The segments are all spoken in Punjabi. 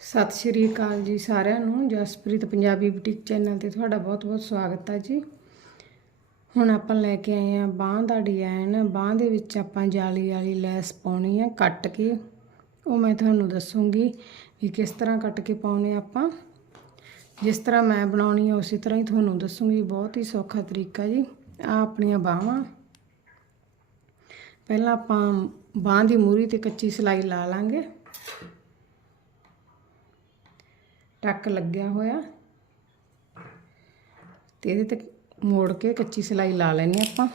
ਸਤਿ ਸ਼੍ਰੀ ਅਕਾਲ ਜੀ ਸਾਰਿਆਂ ਨੂੰ। ਜਸਪ੍ਰੀਤ, ਪੰਜਾਬੀ ਬੁਟੀਕ ਚੈਨਲ ਤੇ ਤੁਹਾਡਾ ਬਹੁਤ-ਬਹੁਤ ਸਵਾਗਤ ਹੈ ਜੀ। ਹੁਣ ਆਪਾਂ ਲੈ ਕੇ ਆਏ ਆ ਬਾਂਹ ਦਾ ਡਿਜ਼ਾਈਨ ਬਾਂਹ ਦੇ ਵਿੱਚ ਆਪਾਂ ਜਾਲੀ ਵਾਲੀ ਲੈਸ ਪਾਉਣੀ ਆ ਕੱਟ ਕੇ। ਉਹ ਮੈਂ ਤੁਹਾਨੂੰ ਦੱਸੂਗੀ ਕਿ ਕਿਸ ਤਰ੍ਹਾਂ ਕੱਟ ਕੇ ਪਾਉਣੇ ਆਪਾਂ। ਜਿਸ ਤਰ੍ਹਾਂ ਮੈਂ ਬਣਾਉਣੀ ਆ, ਉਸੇ ਤਰ੍ਹਾਂ ਹੀ ਤੁਹਾਨੂੰ ਦੱਸੂਗੀ। ਬਹੁਤ ਹੀ ਸੌਖਾ ਤਰੀਕਾ ਜੀ। ਆ ਆਪਣੀਆਂ ਬਾਹਾਂ। ਪਹਿਲਾਂ ਆਪਾਂ ਬਾਂਹ ਦੀ ਮੂਰੀ ਤੇ ਕੱਚੀ ਸਿਲਾਈ ਲਾ ਲਾਂਗੇ। ਟੱਕ ਲੱਗਿਆ ਹੋਇਆ। ਤੇ ਇਹਦੇ ਤੇ ਮੋੜ ਕੇ ਕੱਚੀ ਸਿਲਾਈ ਲਾ ਲੈਣੀ ਆਪਾਂ।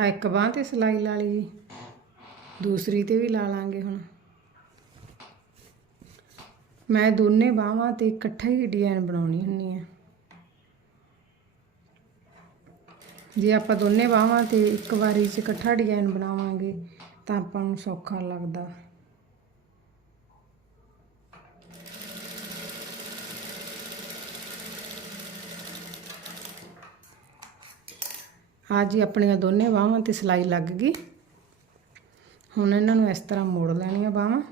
ਆ ਇੱਕ ਬਾਂਹ ਤੇ ਸਿਲਾਈ ਲਾ ਲਈ ਜੀ। ਦੂਸਰੀ ਤੇ ਵੀ ਲਾ ਲਾਂਗੇ ਹੁਣ। ਮੈਂ ਦੋਨੇ ਬਾਹਾਂ ਤੇ ਇਕੱਠਾ ਹੀ ਡਿਜ਼ਾਈਨ ਬਣਾਉਣੀ ਹੁੰਨੀ ਆ ਜੇ ਆਪਾਂ ਦੋਨੇ ਬਾਹਾਂ ਤੇ ਇੱਕ ਵਾਰੀ 'ਚ ਇਕੱਠਾ ਡਿਜ਼ਾਈਨ ਬਣਾਵਾਂਗੇ, ਤਾਂ ਆਪਾਂ ਨੂੰ ਸੌਖਾ ਲੱਗਦਾ। ਆ ਜੀ ਆਪਣੀਆਂ ਦੋਨੇ ਬਾਹਾਂ ਤੇ ਸਿਲਾਈ ਲੱਗ ਗਈ। ਹੁਣ ਇਹਨਾਂ ਨੂੰ ਇਸ ਤਰ੍ਹਾਂ ਮੋੜ ਲੈਣੀਆਂ ਬਾਹਾਂ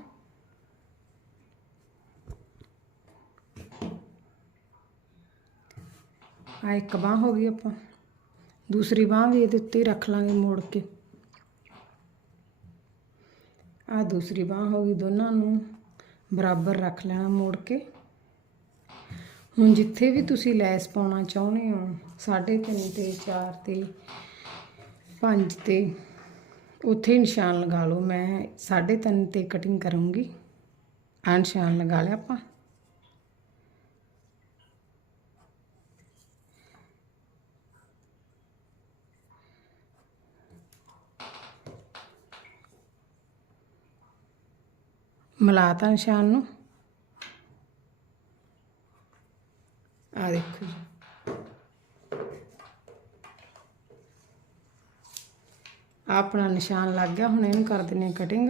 ਆ ਇੱਕ ਬਾਹ ਹੋ ਗਈ ਆਪਾਂ। ਦੂਸਰੀ ਬਾਹ ਵੀ ਇਹਦੇ ਉੱਤੇ ਰੱਖ ਲਾਂਗੇ ਮੋੜ ਕੇ। ਆ ਦੂਸਰੀ ਬਾਹ ਹੋ ਗਈ ਦੋਨਾਂ ਨੂੰ ਬਰਾਬਰ ਰੱਖ ਲੈਣਾ ਮੋੜ ਕੇ। ਹੁਣ ਜਿੱਥੇ ਵੀ ਤੁਸੀਂ ਲੈਸ ਪਾਉਣਾ ਚਾਹੁੰਦੇ ਹੋ 3.5 ਤੇ 4 ਤੇ 5 ਤੇ, ਉੱਥੇ ਨਿਸ਼ਾਨ ਲਗਾ ਲਓ। ਮੈਂ 3.5 ਤੇ ਕਟਿੰਗ ਕਰੂੰਗੀ। ਆ ਨਿਸ਼ਾਨ ਲਗਾ ਲਿਆ ਆਪਾਂ। ਮਿਲਾਤਾ ਨਿਸ਼ਾਨ ਨੂੰ। ਆ ਦੇਖੋ ਜੀ। ਆਪਣਾ ਨਿਸ਼ਾਨ ਲੱਗ ਗਿਆ, ਹੁਣ ਇਹਨੂੰ ਕਰ ਦਿੰਨੇ ਕਟਿੰਗ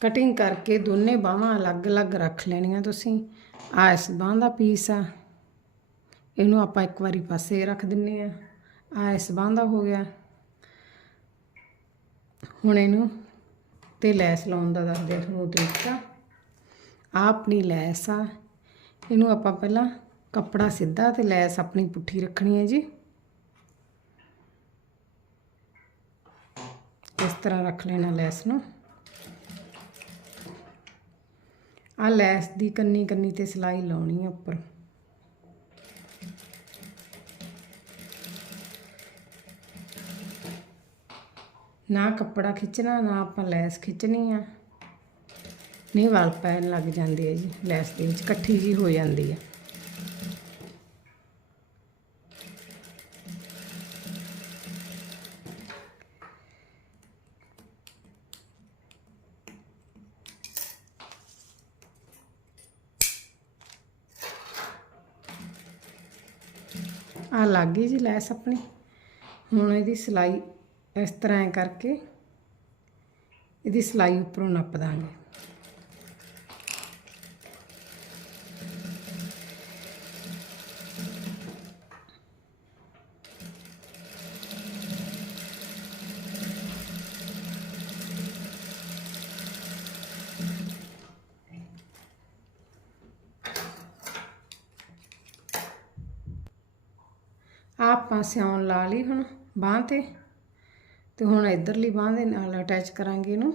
ਕਟਿੰਗ ਕਰਕੇ ਦੋਨੇ ਬਾਹਾਂ ਅਲੱਗ-ਅਲੱਗ ਰੱਖ ਲੈਣੀਆਂ ਤੁਸੀਂ। ਆ ਇਸ ਬਾਹ ਦਾ ਪੀਸ ਆ। ਇਹਨੂੰ ਆਪਾਂ ਇੱਕ ਵਾਰੀ ਪਾਸੇ ਰੱਖ ਦਿੰਨੇ ਆ ਆ ਇਸ ਬਾਹ ਦਾ ਹੋ ਗਿਆ। ਹੁਣ ਇਹਨੂੰ ਤੇ ਲੈਸ ਲਾਉਣ ਦਾ ਦੱਸਦੇ ਆ ਤੁਹਾਨੂੰ ਤਰੀਕਾ। ਆ ਆਪਣੀ ਲੈਸ ਆ। ਇਹਨੂੰ ਆਪਾਂ ਪਹਿਲਾਂ ਕੱਪੜਾ ਸਿੱਧਾ ਤੇ ਲੈਸ ਆਪਣੀ ਪੁੱਠੀ ਰੱਖਣੀ ਹੈ ਜੀ। ਇਸ ਤਰ੍ਹਾਂ ਰੱਖ ਲੈਣਾ ਲੈਸ ਨੂੰ। ਆ ਲੈਸ ਦੀ ਕੰਨੀ ਕੰਨੀ ਤੇ ਸਿਲਾਈ ਲਾਉਣੀ ਹੈ ਉੱਪਰ। ਨਾ ਕੱਪੜਾ ਖਿੱਚਣਾ, ਨਾ ਆਪਾਂ ਲੈਸ ਖਿੱਚਣੀ ਆ। ਨਹੀਂ, ਵਾਲ ਪੈਣ ਲੱਗ ਜਾਂਦੀ ਹੈ ਜੀ, ਲੈਸ ਦੇ ਵਿੱਚ ਇਕੱਠੀ ਜੀ ਹੋ ਜਾਂਦੀ ਆ। ਆ ਲੱਗ ਗਈ ਜੀ ਲੈਸ ਆਪਣੀ। ਹੁਣ ਇਹਦੀ ਸਿਲਾਈ ਇਸ ਤਰ੍ਹਾਂ ਕਰਕੇ ਇਹਦੀ ਸਿਲਾਈ ਉੱਪਰੋਂ ਨੱਪ ਦਾਂਗੇ। ਆਹ ਆਪਾਂ ਸਿਉਣ ਲਾ ਲਈ ਹੁਣ ਬਾਂਹ ਤੇ। ਤੇ ਹੁਣ ਇਧਰਲੀ ਬਾਂਹ ਦੇ ਨਾਲ ਅਟੈਚ ਕਰਾਂਗੇ ਇਹਨੂੰ।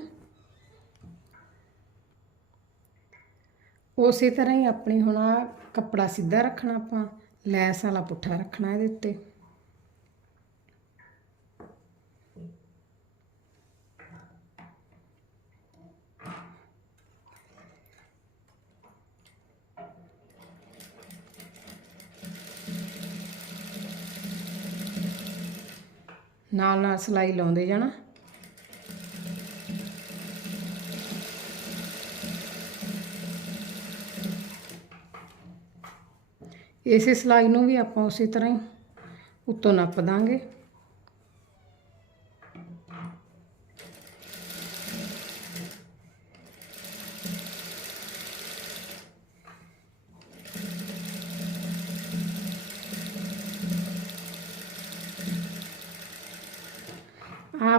ਉਸੇ ਤਰ੍ਹਾਂ ਹੀ ਆਪਣੀ ਹੁਣ ਆ ਕੱਪੜਾ ਸਿੱਧਾ ਰੱਖਣਾ ਆਪਾਂ, ਲੈਸ ਵਾਲਾ ਪੁੱਠਾ ਰੱਖਣਾ ਇਹਦੇ ਉੱਤੇ। ਨਾਲ ਨਾਲ ਸਿਲਾਈ ਲਾਉਂਦੇ ਜਾਣਾ। ਇਸੇ ਸਿਲਾਈ ਨੂੰ ਵੀ ਆਪਾਂ ਉਸੇ ਤਰ੍ਹਾਂ ਹੀ ਉੱਤੋਂ ਨੱਪ ਦਾਂਗੇ।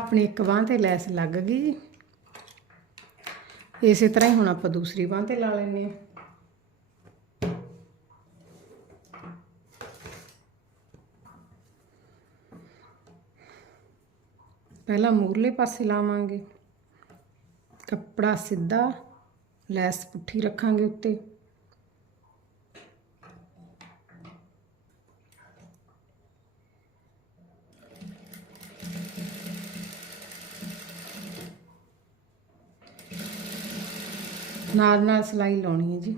ਆਪਣੀ ਇੱਕ ਬਾਂਹ ਤੇ ਲੈਸ ਲੱਗ ਗਈ ਜੀ। ਇਸੇ ਤਰ੍ਹਾਂ ਹੀ ਹੁਣ ਆਪਾਂ ਦੂਸਰੀ ਬਾਂਹ ਤੇ ਲਾ ਲੈਂਦੇ ਹਾਂ। ਪਹਿਲਾਂ ਮੂਰਲੇ ਪਾਸੇ ਲਾਵਾਂਗੇ। ਕੱਪੜਾ ਸਿੱਧਾ, ਲੈਸ ਪੁੱਠੀ ਰੱਖਾਂਗੇ ਉੱਤੇ। ਨਾਲ ਨਾਲ ਸਲਾਈ ਲਾਉਣੀ ਹੈ ਜੀ।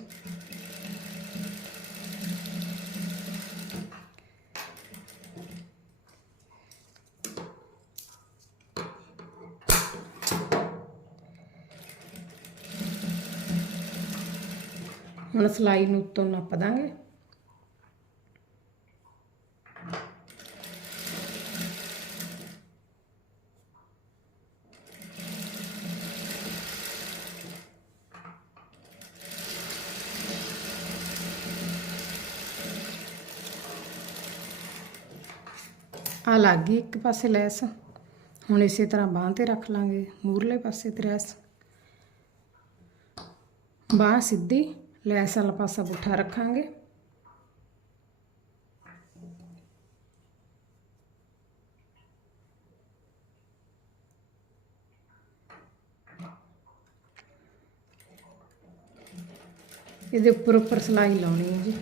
ਹੁਣ ਸਲਾਈ ਨੂੰ ਉੱਤੋਂ ਨੱਪ ਦਾਂਗੇ। ਆ ਲੱਗ ਗਈ ਇੱਕ ਪਾਸੇ ਲੈਸ। ਹੁਣ ਇਸੇ ਤਰ੍ਹਾਂ ਬਾਂਹ ਤੇ ਰੱਖ ਲਾਂਗੇ, ਮੂਰਲੇ ਪਾਸੇ ਤੇ ਲੈਸ ਬਾਂਹ ਸਿੱਧੀ, ਲੈਸ ਵਾਲਾ ਪਾਸਾ ਪੁੱਠਾ ਰੱਖਾਂਗੇ। ਇਹਦੇ ਉੱਪਰ ਉੱਪਰ ਸਲਾਈ ਲਾਉਣੀ ਹੈ ਜੀ।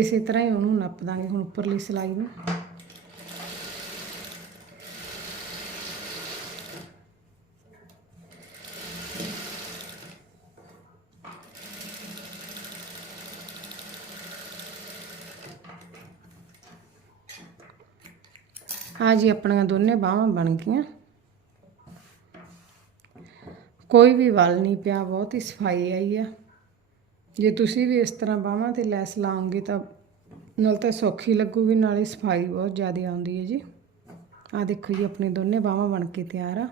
ਇਸੇ ਤਰ੍ਹਾਂ ਹੀ ਉਹਨੂੰ ਨੱਪ ਦਾਂਗੇ ਹੁਣ ਉੱਪਰਲੀ ਸਲਾਈ ਨੂੰ। ਆ ਜੀ ਆਪਣੀਆਂ ਦੋਨੇ ਬਾਹਾਂ ਬਣ ਗਈਆਂ। ਕੋਈ ਵੀ ਵਲ ਨਹੀਂ ਪਿਆ, ਬਹੁਤ ਹੀ ਸਫ਼ਾਈ ਆਈ ਆ। ਜੇ ਤੁਸੀਂ ਵੀ ਇਸ ਤਰ੍ਹਾਂ ਬਾਹਾਂ ਤੇ ਲੈਸ ਲਾਓਗੇ ਤਾਂ ਨਾਲ ਤਾਂ ਸੌਖੀ ਲੱਗੂਗੀ, ਨਾਲੇ ਸਫ਼ਾਈ ਬਹੁਤ ਜ਼ਿਆਦਾ ਆਉਂਦੀ ਹੈ ਜੀ। ਆ ਦੇਖੋ ਜੀ, ਆਪਣੇ ਦੋਨੇ ਬਾਹਾਂ ਬਣ ਕੇ ਤਿਆਰ ਆ।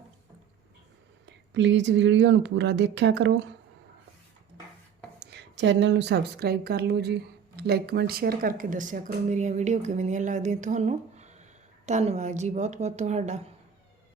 ਪਲੀਜ਼ ਵੀਡੀਓ ਨੂੰ ਪੂਰਾ ਦੇਖਿਆ ਕਰੋ। ਚੈਨਲ ਨੂੰ ਸਬਸਕ੍ਰਾਈਬ ਕਰ ਲਓ ਜੀ। ਲਾਈਕ ਕਮੈਂਟ ਸ਼ੇਅਰ ਕਰਕੇ ਦੱਸਿਆ ਕਰੋ ਮੇਰੀਆਂ ਵੀਡੀਓ ਕਿਵੇਂ ਦੀਆਂ ਲੱਗਦੀਆਂ ਤੁਹਾਨੂੰ। ਧੰਨਵਾਦ ਜੀ ਬਹੁਤ ਬਹੁਤ ਤੁਹਾਡਾ।